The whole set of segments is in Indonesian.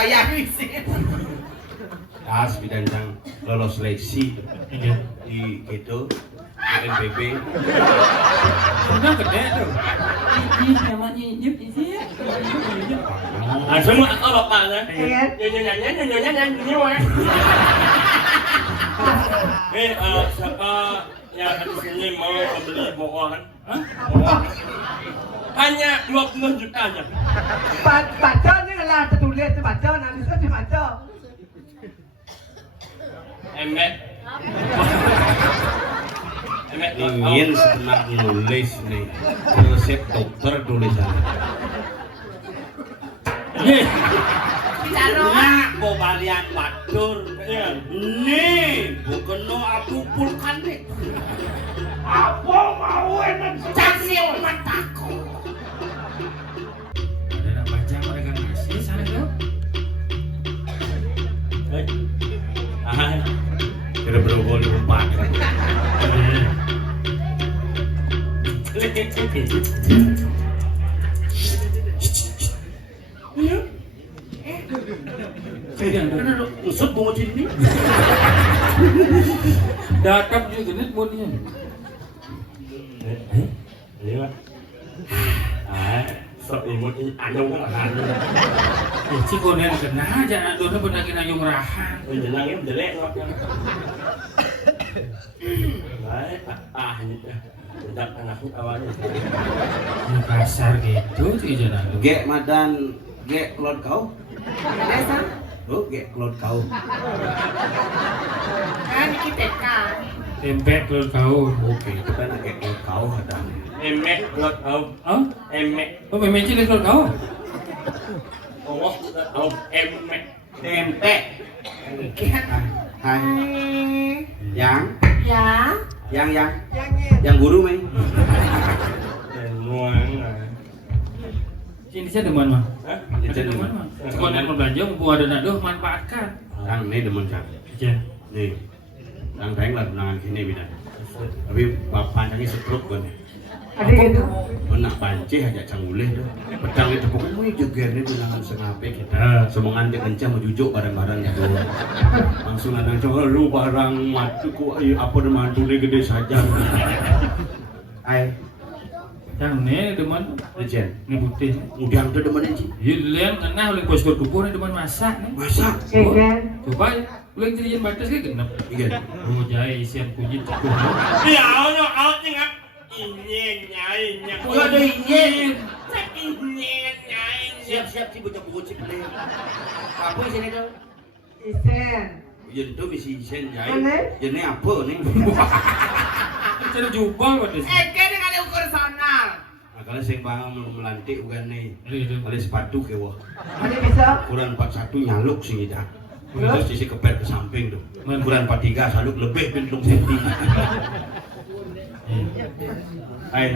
kebayang sih. Das bidang lolos seleksi di gitu NPB. Sudah gede tuh. Ini memang nyip isi. Langsung aku bapaknya. Nyanyi. Siapa yang di sini mau membeli bohongan? Hanya 20 juta aja. Baca ni lah tertulis baca nanti saya baca. Emek. Ingin senang nulis nih resep dokter tulisan. Nah, bobalian batur. Nih, bukan no aku pulkan nih. Apa mau enak cacil mataku. Ada nak baca mereka ngasih sana tuh. Kira berobol di empat. Usut bunga ini. Datang juga nih bunyinya. Iya. Sok imut ini anyong kan. Cikonen kena aja nak dona benar kena yung rahan. Jenangnya jelek kok. Baik, ini tidak anakku awalnya. Kasar gitu sih jangan. Gek madan, gek klot kau. Biasa. Oh, gek klot kau. Kan kita kan. Tempe kalau kau. Oke, itu kan gek klot kau ada. Emek kalau kau. Oh? Emek. Oh, memang cilik kalau kau. Oh, emek. Tempe. Hai. Yang? Ya. Yang guru main. Sini saya demen mah. Ada demen mah. Sekolah berbelanja buat ada nak manfaatkan. Yang ini demen kan. Jen. Nih. Yang tayang lah benangan sini bida. Tapi pancangnya setruk kan. Ada gitu. Menak panci aja canguleh tuh. Pedang itu pokoknya mau juga ini benangan sengape kita. Semongan dia kencang menjujuk barang-barang itu. Langsung ada cowok lu barang matu ku apa mantu dia gede saja. Hai. Yang ni demen. Jen. Ni putih. Udah tuh demen aja. Yulian kena oleh bos kubur ni demen masak ni. Masak. Coba boleh jadi batas ke genap. Iya. Oh jai siap puji cukup. Ya Allah ni ngap. Ingin nyai. Enggak ada ingin. Ingin nyai. Siap-siap sih bocah bocah beli. Apa sini tuh? Isen. Yen tuh bisi isen jai. Mana? Yen apa nih? Cara jubal batas. Kene kan ukur sonal. Nah, kalau sing bang melantik bukan nih. Itu. Kalau sepatu ke wah. Ada bisa? Ukuran 41 nyaluk sih dah. Terus sisi kepet ke samping tuh. Ukuran 43 saluk lebih pintung senti. Hai.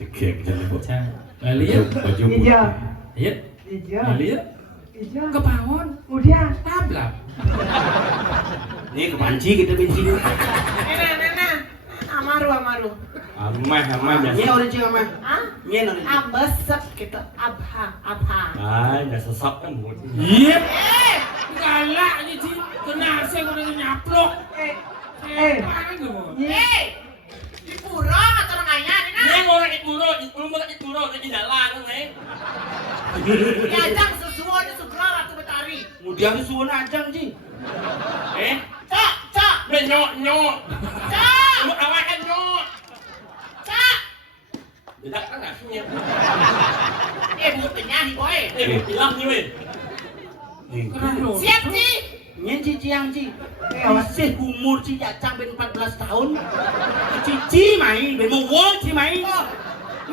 Cekek jadi bocah. Lihat. Baju Hijau. Lihat. Hijau. Lihat. Hijau. Kepawon. Udah. Tablak. Ini kepanci kita bensin. Nena. Amaru. Amah. Ini orang cing amah. Hah? Ini orang. Abesep gitu. Abha. Ah, dah sesak kan. Iya. Galak ni sih. Kena saya kena nyaplok. Di pura atau manganya Nena? Ini orang ikuro di jalan kan, Diajak sesuatu segera atau betari. Kemudian suun ajang sih. Cak. Nyok. Cak. Awak kan nyok. Cak. Tidak kan aslinya. Buktinya nih boy. Hilang ni weh. Siap sih. Nyen ciciang ci. Masih umur ci jacang ben 14 tahun. Cici main ben mau wong ci main.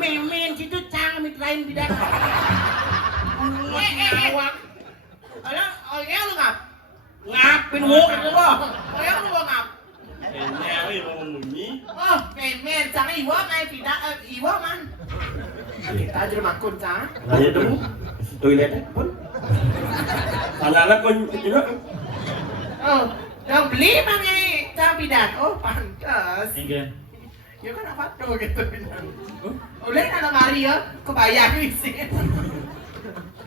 Memen ci tuh cang mitrain bidak. Awak. Alah, lu ngap. Ngap ben wong itu kok. Lu ngap. Ini weh mau munyi. Oh, men, jangan iwa mai tidak iwa man. Kita aja makun cang. Ayo dong. Toilet pun. Salah pun itu. Oh, yang beli mana cang bidan? Oh, pantas. Enggak. Ya kan apa tuh gitu bidan. Oleh ada Maria kebayang sih.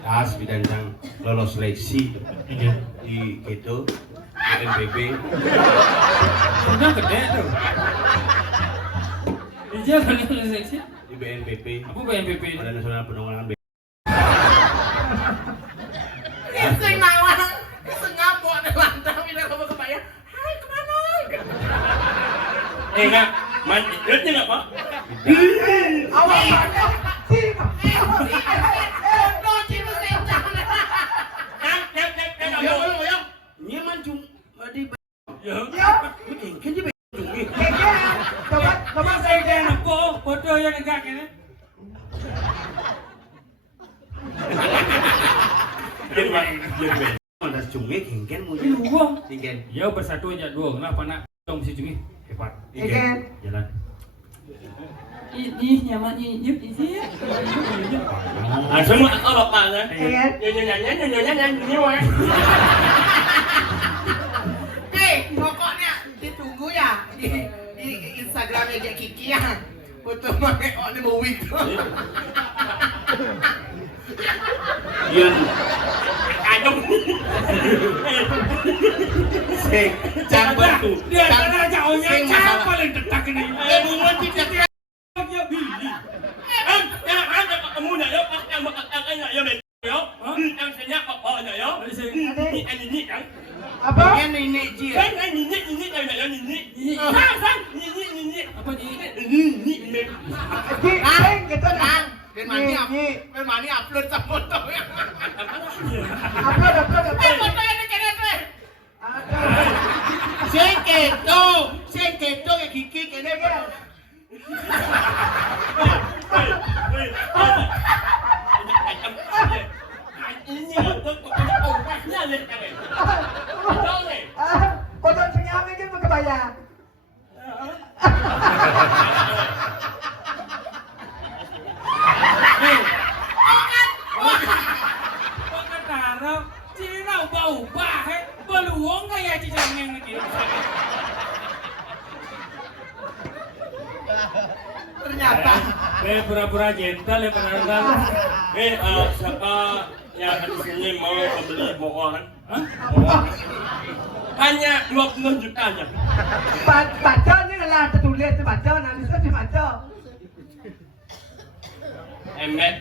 Pas bidang lolos seleksi di itu BNPB. Sudah gede tuh. Dia kan seleksi Di BNPB. apa BNPB? Badan Nasional Penanggulangan Sing nawang, sing ngapok nek lantang pindah ke kebaya. Hai, kemana? Enggak, manjitnya enggak, Pak? Awas. Nyaman cung di Ya. kan di Coba saya kena foto yang enggak kene. Jadi, ada cungi kengken mau Luang. kengken. Ya bersatu aja dua. Kenapa nak dong si cumi? Hebat. Jalan. Ini nyaman ini ini. Semua kalau Pak ya. Nyanyi. Hei, pokoknya ditunggu ya di Instagramnya Jack Kiki ya. Foto pakai on mau wig. Yun. Adem. Sing cang bantu. Dia karena jauhnya cang paling dekat ini. Bunga tidak Kamu nak ya, yang makan ya, ya, yang senyap apa ya? Ini kan? Apa? Ini Ji. Kan ini apa ini? Gitu kan. Ben mani upload sa foto. Upload. Foto yang kene tuh. Seketo ya Kiki kene ya. Ini orangnya lihat Foto senyapnya kan berkebaya. Cina ubah-ubah, beluang kayak cicangnya gitu. Ternyata. Pura-pura gentle ya penonton. Siapa yang di sini mau membeli bohongan? Hanya 20 juta aja. Baca ni lah tertulis baca nanti saya dibaca. Emek.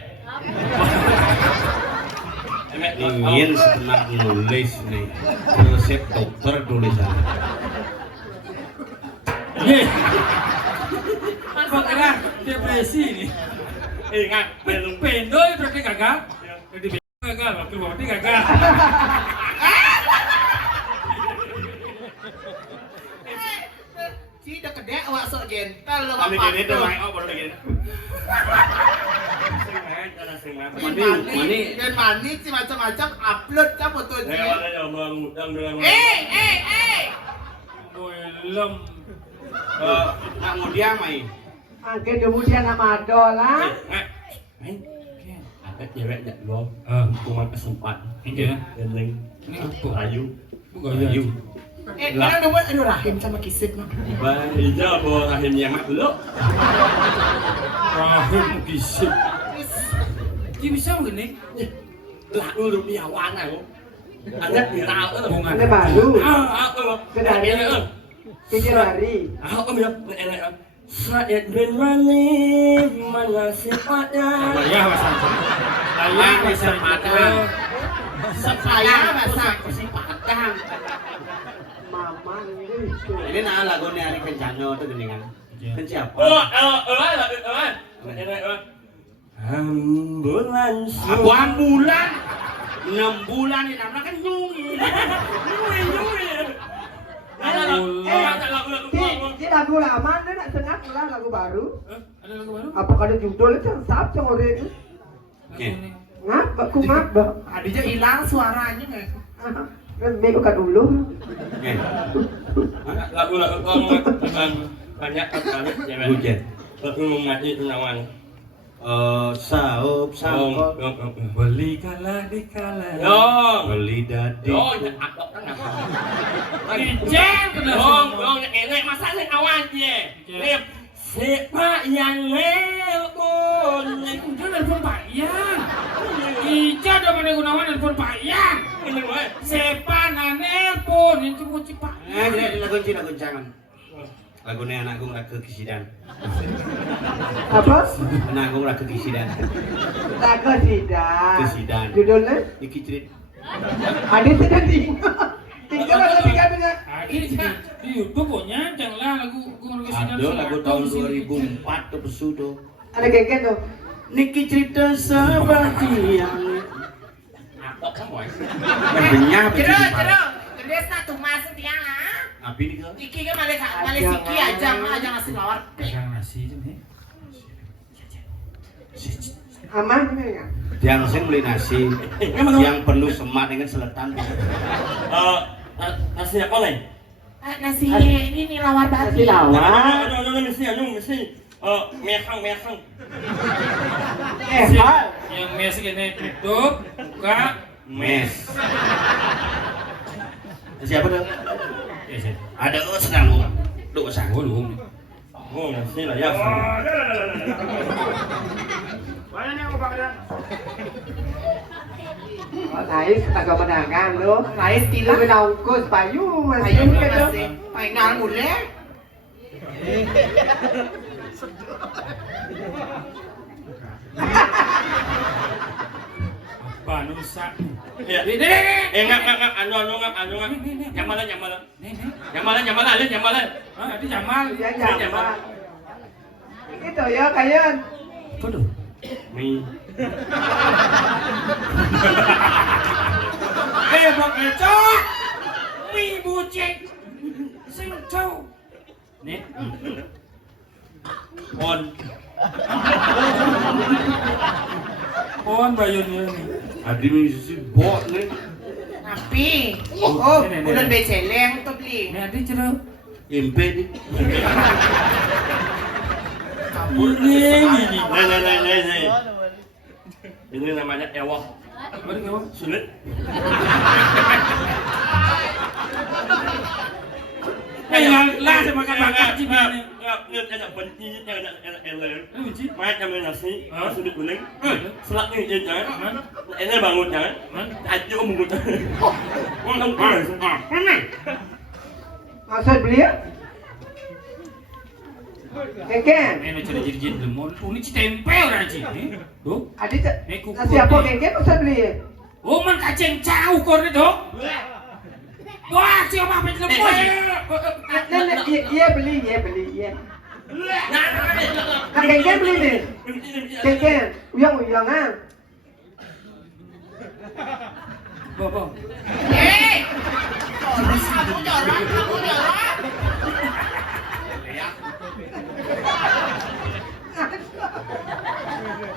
ingin senang nulis nih resep dokter tulisan. Pokoknya depresi nih. Ingat, belum pendo berarti gagal. Jadi gagal, waktu berarti gagal. Si udah gede awak sok gentle lo Kami bapak. gini tuh main baru lagi. Mani. Dan mani si macam-macam upload kan foto dia. Belum. Nak mudia mai. Angkat kemudian nama dola. Ada cewek jak lo. Cuma kesempatan. Iya. Gendeng. Ayu. Ayu. Kadang udah buat aduh rahim sama kisip mah. Iya, bawa rahimnya mak dulu. Rahim kisip. Dia bisa begini? Lah dulu dia warna lo. Ada viral bunga. Ada baru. Sedari. Kecil hari. Ya. Saya dan manis mana sifatnya? Ya bahasa. Saya bahasa padang. Saya bahasa Kesempatan. Mama ini. Ini nah lagunya Ari Kencana tuh geningan. Kan siapa? Ambulan. Abuan bulan. 6 bulan ini namanya kan nyungi. Ini lagu lama, ini nak sengat lah lagu baru. Ada lagu baru? Apa kada judul itu sap cang ore itu? Oke. Ngap, aku ngap dah. Adanya hilang suaranya nggak? Kan bego kat dulu. Oke. Lagu-lagu banyak sekali ya. Hujan. Lagu mati tenawan. Saup. Beli kala di kala. Beli dadi. Ijeng dong, enek masane awan ye. Lip. Sepak yang lelkon. Itu telepon Pak Ian. Ija udah mana gunawan nelfon Pak Ian. Sepan nelfon yang cuma Pak. Lagu jangan. Lagunya anak gue nggak kekisidan. Apa? Anak gue nggak kekisidan. Lagu tidak. Kesidan. Judulnya? Iki cerit. Adit tidak tinggal. Tinggal atau tinggal dengan? Di YouTube pokoknya janganlah lagu kesidan. Ada lagu tahun 2004 tuh pesudo. Ada genggen tuh. Niki cerita seperti yang Apa kamu? berdenyap. Jero. Gede satu masuk dia lah. Apa ini kau? Iki kan malah siki aja ngasih lawar. Pegang nasi itu nih. Aman enggak? Yang saya beli nasi, yang perlu semat dengan seletan. Nasi apa lain? Nasi ini nih lawar Nasi babi. lawar. Mesti mehang. Hal. Yang mes gini tutup, buka. Mes. Siapa tuh? Sih. Ada sedang lu usah. Belum. Oh, nasi lah ya. Nais agak pedagang lo. Nais Itu tilang. menangkus payu masih Ayun gitu. kasi. Pahingal muli. Apa nusa? Ya. Enggak. Anu. Yang mana? Yang mana? Ah, di Jamal. Ya jangan. Gitu ya kayaan. Kodo. Mi. Bak ecok. Mi bucek. Sing cow. Nih. On bayunnya nih. Adi misi bot nih. Tapi, oh, bulan beceleng tuh beli. Nih ada cerah. Impe nih. Ini. Nih. Ini namanya ewok. Mari kau. Sulit. Lah sama makan sih ini. Lihat ada benci, ada eler. Benci. Main kami nasi, sulit kuning. Selak ni je jangan. Ini bangun jangan. Ajuk mungut. Maksud beliau? Genggen. Ini cerita jadi lemon. Ini tempe orang sih. Tuh. Adit nasi apa genggen maksud beliau? Oh man kacang cau kor itu. Wah siapa main lemon? Iya beli. Nah genggen beli nih. Genggen, uyang ah. Bobo. Kamu jorok.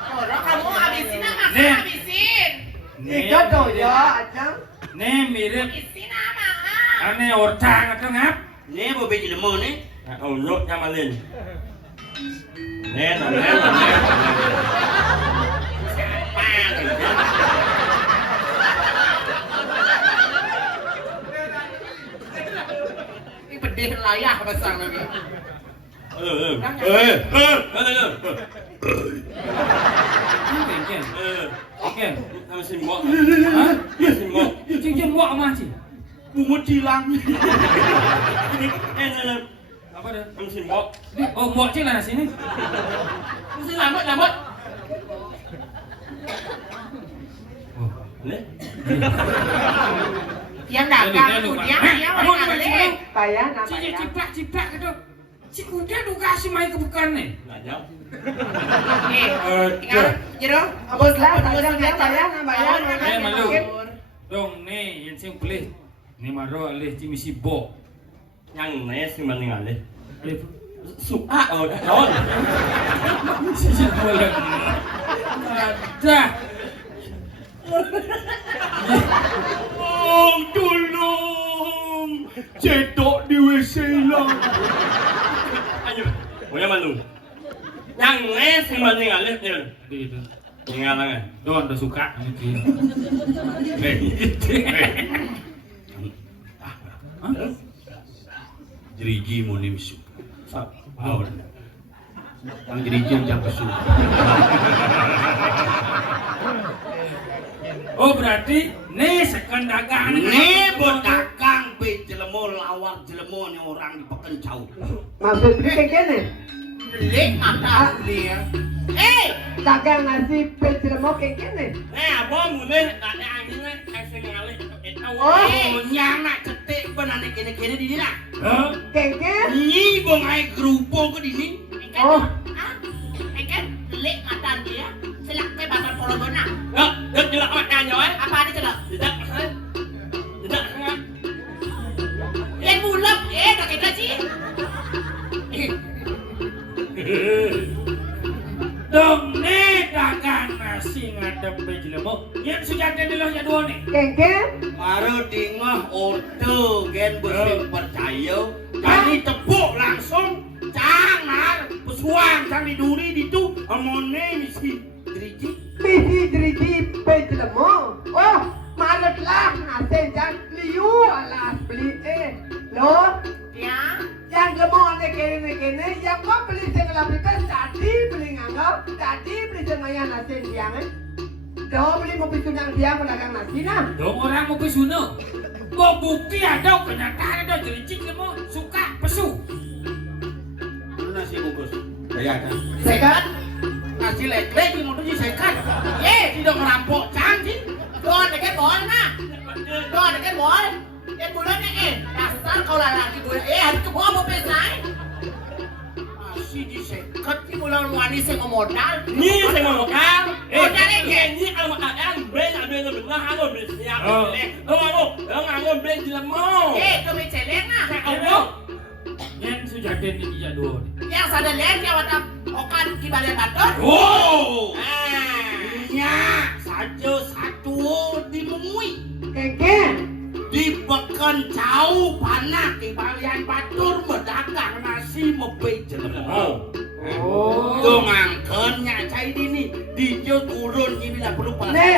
Jorok kamu habisin habisin. Tiga tuh ya, acang. Nih mirip. Habisin ama. Aneh ortang atau ngap? Nih mau beli lemon nih. Rốt cho mà lên. Nè. Ini pedih layak pasang lagi. Ken. Ken. Thằng xin mọ. Hah? Xin mọ. Cincin buat apa sih? Pungut hilang. Apa dah? Thằng xin mọ. Oh buat cik lah sini. Mesti lambat. Oh. Nè. Yang dagang kemudian dia orang ngalih. Payah Cincin namanya. ciplak gitu. Si kuda lu kasih main ke bukan nih. Nggak jauh. Nih, ingat jero. Bos lah, acang dia bayar. Malu. Dong nih yang saya boleh. Ni maro alih misi bo. Yang nè xin mà ngài lên. Suka. Đó. Cincin boleh. Dah. Tolong. Cetok di WC hilang. Ayo. Boleh malu. Yang nè xin mà ngài lên. Itu. Ngài là ngài. Don udah suka mungkin. Jeriji mau nih misu. Sao? Mau. Yang jadi jam jam pesu. Oh berarti nih sekan dagang Nih buat dagang be jelemo lawar jelemo nih orang di Pekencau. Maksud kayak gini. Lek mata beli ya. Dagang nasi penjelmo kayak gini. Abang mulai ada anginnya kasih ngalih Oh, nyana cetek benane kene-kene di dina. Kayak gini. Nyi bongai grupo ke dini. Oh. Kan lek mata dia. Selak ke bakar pologona. Jelak makan ya, Apa ada celak? tidak sangat. Yang bulap tak kira sih. dong nih dagang nasi ngadep bejlemo yang sejati dulu ya dua nih Kayak gini. Maru dingah ordo gen bersih percaya. Jadi tepuk langsung jangan pesuang cang diduri ditu amone misi driji. Driji penjelmo. Oh, malatlah nasi jangan liu alas beli lo. Ya. Yang lemon kene yang kau beli segala beli tadi beli nganggap tadi beli semaya nasi diang do beli mobil tunang diang dagang nasi nah dong orang mau pesuno mau bukti ada kenyataan ada jadi lemo suka pesu Lu nasi bungkus. Saya kan. sekat Nasi lek-lek di motor sekat. Tidak merampok canggih. Doan dekat bol nah. Doan dekat bol. Yang bulan dasar kau lagi gue. Hari ke bawah mau pesai. Masih di sekat. Di bulan luani saya ngomodal. Ni saya mau makan. Modal Ni kalau makan beli benar harus beli siap. Lo beli jelemo. Kami celeng nah. Kalau yang sejati ini dia dua nih Yang sadar lek yang ada okan kibalen batur. Oh. Nya saja satu dimungui. keke Di Pekencau panak di Balian Batur berdagang nasi mepe jelemo. Tuh ngangkennya cai dini di kurun ini tidak perlu ne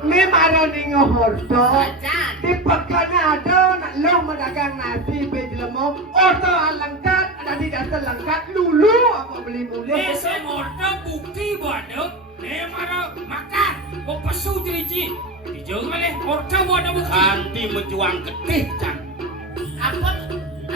me maro ningo hordo Saja. di pekan ada nak lo mendagang nasi penjelmo ordo alangkat ada di dasar langkat lulu apa beli mulai saya mau bukti buat nih mana makan mau pesu driji dijual oleh order buat bukti Kanti menjuang ketih can.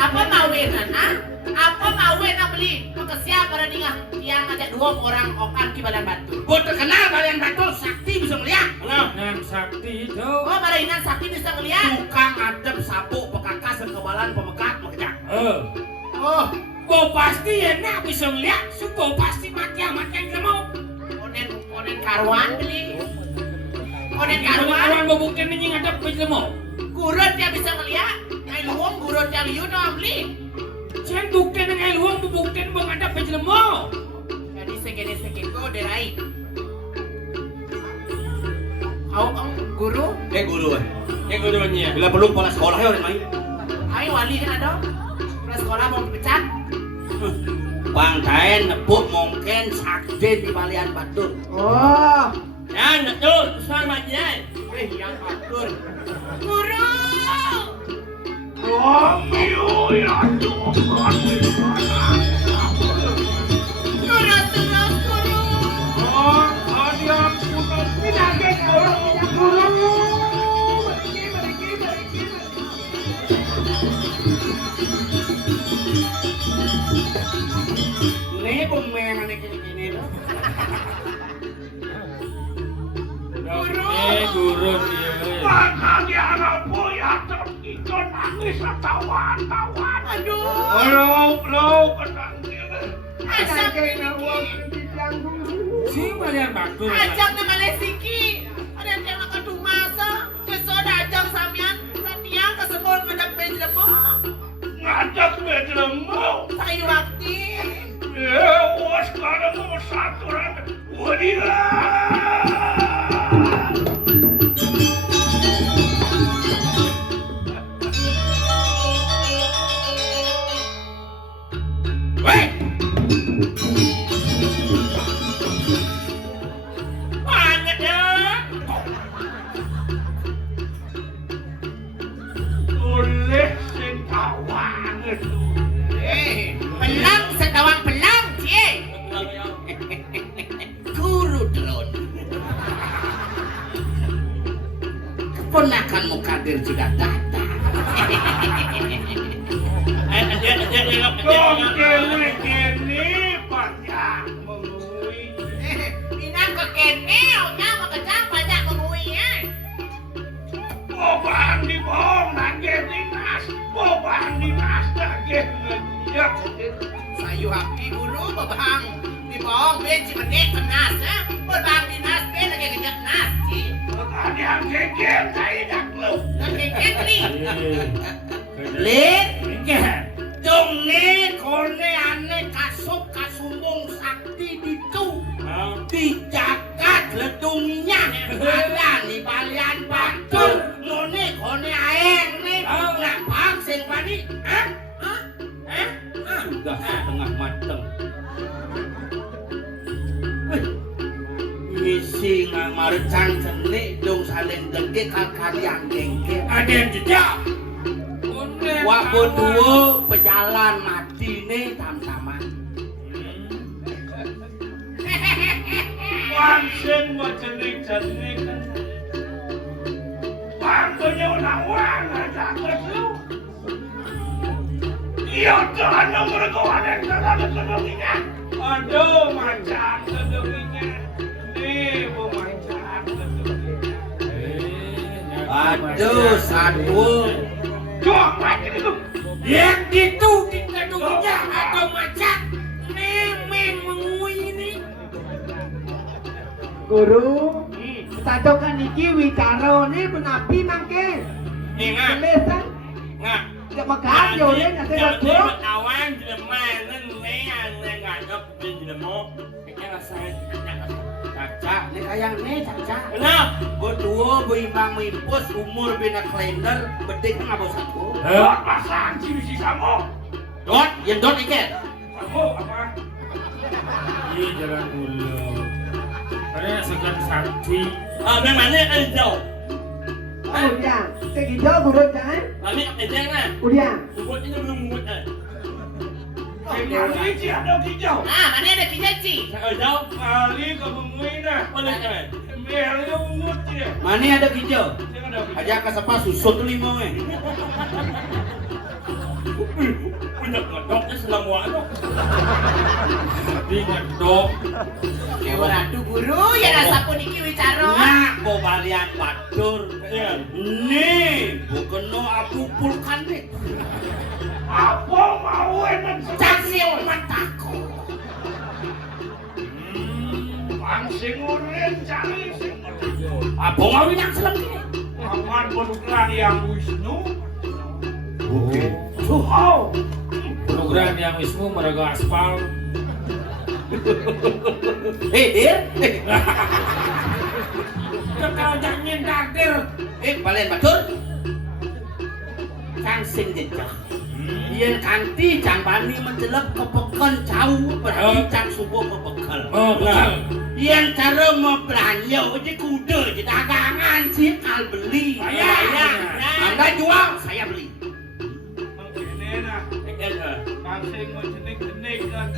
Apa mawenan ah? Apa mawenan beli? Siapa pada dingah yang ada dua orang okan kibalen batur. Buat terkenal Balian Batur sakti bisa melihat. nan sakti itu Oh, Marainan sakti bisa ngeliat. Tukang adep sabuk pekakas kebalan pemekat mekejak. Oh, Bo pasti enak bisa melihat, subo pasti mati mau. onen karuan beli. Onen karuan. Kawan bukti ini ngadep bejlemo. Gurun dia bisa ngeliat. Ngai luang gurun dia liu no beli. Jangan bukti dengan luang bukti mengadep bejlemo. Jadi segede kau derai. Kau guru? Guru kan. yang gue depannya. Bila belum kepala sekolah ya orang main. Ayo wali kan ada. Kelas sekolah mau dipecat. Bangkain nepuk mungkin sakti di Balian Batur. oh Ya, betul. Pesan majian. Yang atur. Guru. Guru terus guru. pinake kalau punya guru Nih pemain gini-gini tuh. Guru dia. Aduh. Ajak pinake kalau bilang guru Sing balian batu. Ajak ke Malaysia. Ada yang makan masa. Besok ajak samian. Setiang ke semua ngajak bejlemo. Ngajak bejelemo. Sayu waktu. Was kada mau satu orang. Wadilah. Weh, Banyak ya. ponakanmu Kadir juga datang. Inang ke kene, onya mau kejang banyak mengui ya. Bobang di bong, nangge dinas. Bobang dinas, nangge ngejak. Sayu api guru babang di bawah benci menek kenas ya. Babang dinas ben lagi kejak nasi. Tadi yang geger, saya dak lu. Kejak nih. Leh, Jong ni kone ane kasup kasumbung sakti ditu dijagat ledungnya ada ni balian batul ngone kone aeng ni nak bang sing pani sudah setengah mateng. misi ngamarcan seni dong saling dengke kalian gengke Ada yang jejak. wabo duo pejalan mati nih tam-taman Wangsing mau jenik-jenik. Waktunya unang-unang aja kesu. Iya Tuhan nomor kawan yang kedua-keduanya. Aduh macan keduanya. Nih bu macan keduanya. aduh satu Jual macan itu. yang gitu di kedungnya ada macan memang mengui ini Guru, tacokan iki wicara ni menapi mangke. nih ngak Lesan, ngak jak makan yo ni nasi jadi guru. awan jelema nih ane nggak ada jelema kayaknya rasanya caca nih kayak nih caca kenapa berdua berimbang mimpus umur bina kalender bedek nggak bau satu Buat pasang si Samo. dot yang dot ikan Samo apa? Ini jalan dulu. Karena segan sakti. memang mana jauh Udah, segitu guru jangan. kami jangan Udah, buat ini belum buat Yang ini ada hijau. mana ada kijaci jauh Kali kebengui dah. boleh jangan Meli umut dia. mana ada hijau Jangan ada. aja ke sepas susut lima Punya kedoknya selama waktu. Tapi ngedok. Ratu guru ya rasa pun iki wicara nak balian batur nih bukan no aku pulkan nih Apa mau enak caksil mataku Pangsing urin cari sing apa mau yang selem ini Aman program yang Wisnu. Oke. Oh. Program yang Wisnu meraga aspal. dir Kau jangan nyindir. balian batur kang sing jejak yen kanti jambani menjelep kepekan jauh berbincang subuh membekal Oh, betul. yen cara mau belanja aja kuda aja dagangan cikal beli Iya. anda jual saya beli Ini nak. Pangsing mau jenik-jenik kan.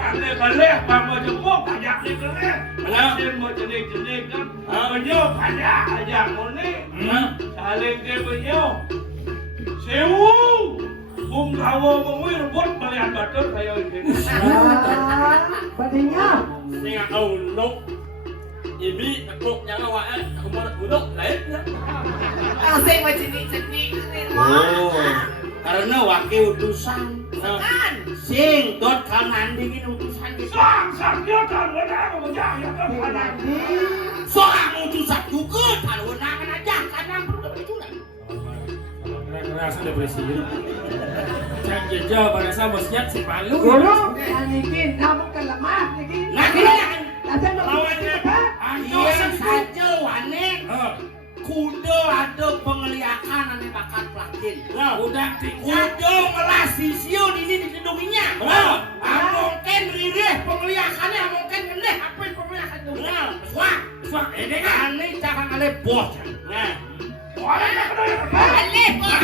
Ane balik mau jemput banyak ni balik. Pangsing mau jenik-jenik kan. Banyak banyak aja mau ni. Saling ke banyak. Sewu. Bung kawo mengui rebut balian batur saya ini. badingnya. Ni au lok. Ibi aku jangan awak aku mau duduk lain. Langsung macam ni karena wakil utusan kan sing dot kamandingin utusan gitu Sang dia kan benar menjah ya kan panas. soal utusan juga kalau wenangan aja karena perlu berjuang Keras ada presiden. Jangan jejak pada sama siap si Palu. Guru, yang ini kamu kan lemah lagi. nah kalian Lasan lawannya apa? iya saja wane kudo ada pengeliakan ane bakat pelakin Udah kudo ngelas siun ini di kedunginya mungkin ririh pengeliakannya mungkin ngelih apa yang pengeliakan itu wah ini kan ane jangan ngelih bos nah Orang nak kena ngelih bos